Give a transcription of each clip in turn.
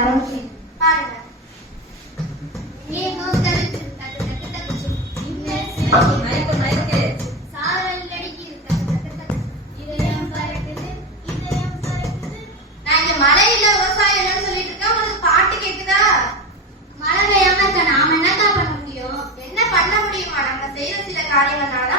மரம் மழையில விவசாயம் சொல்லிட்டு இருக்கேன் பாட்டு கேக்குதா மழை பெய்யாம நாம என்னதான் பண்ண முடியும் என்ன பண்ண முடியுமா நம்ம செய்யற சில காரியங்கள்னால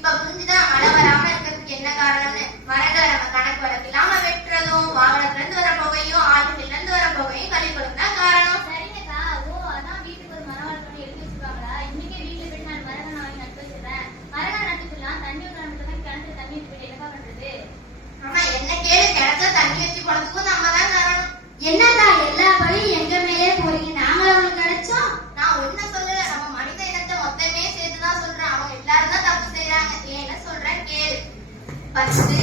இப்ப புரிஞ்சுதா? மழை வராம இருக்கிறதுக்கு என்ன காரணம்னு? மரங்களை கணக்கு வழக்கு இல்லாம வெட்டுறதும் வாகனத்துல இருந்து வர புகையும் ஆட்டுல இருந்து வர புகையும் That's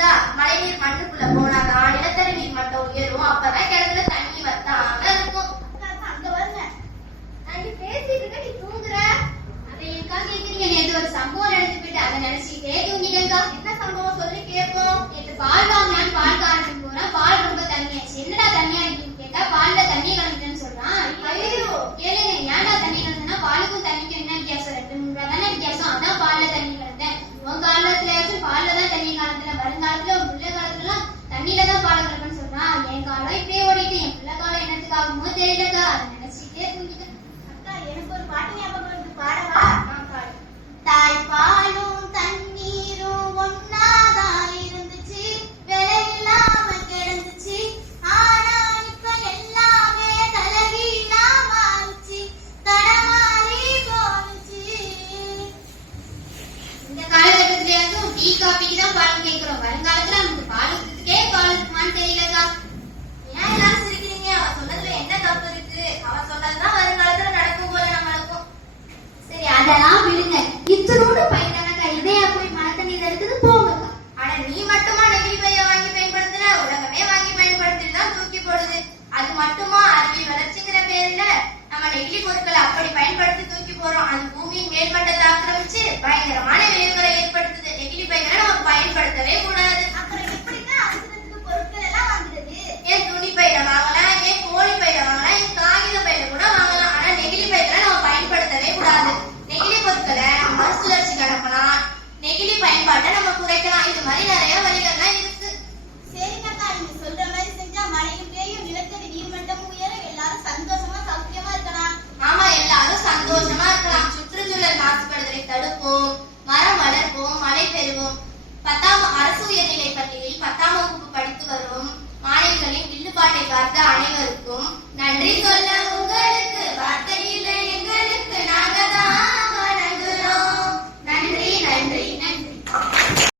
புரியுதா மழை நீர் மண்ணுக்குள்ள போனாதான் நிலத்தடி நீர் மட்டும் உயரும். அப்பதான் கிணத்துல தண்ணி வத்தாம இருக்கும். அங்க வருங்க நான் பேசிட்டு இருக்க நீ தூங்குற. அதை எனக்கா கேக்குறீங்க நேற்று ஒரு சம்பவம் நடந்து போயிட்டு அதை நினைச்சிட்டே தூங்கிட்டேங்கா என்ன சம்பவம்? சொல்லி கேட்போம். நேற்று பால் வாங்க ¡A mí no me ha dado para otra!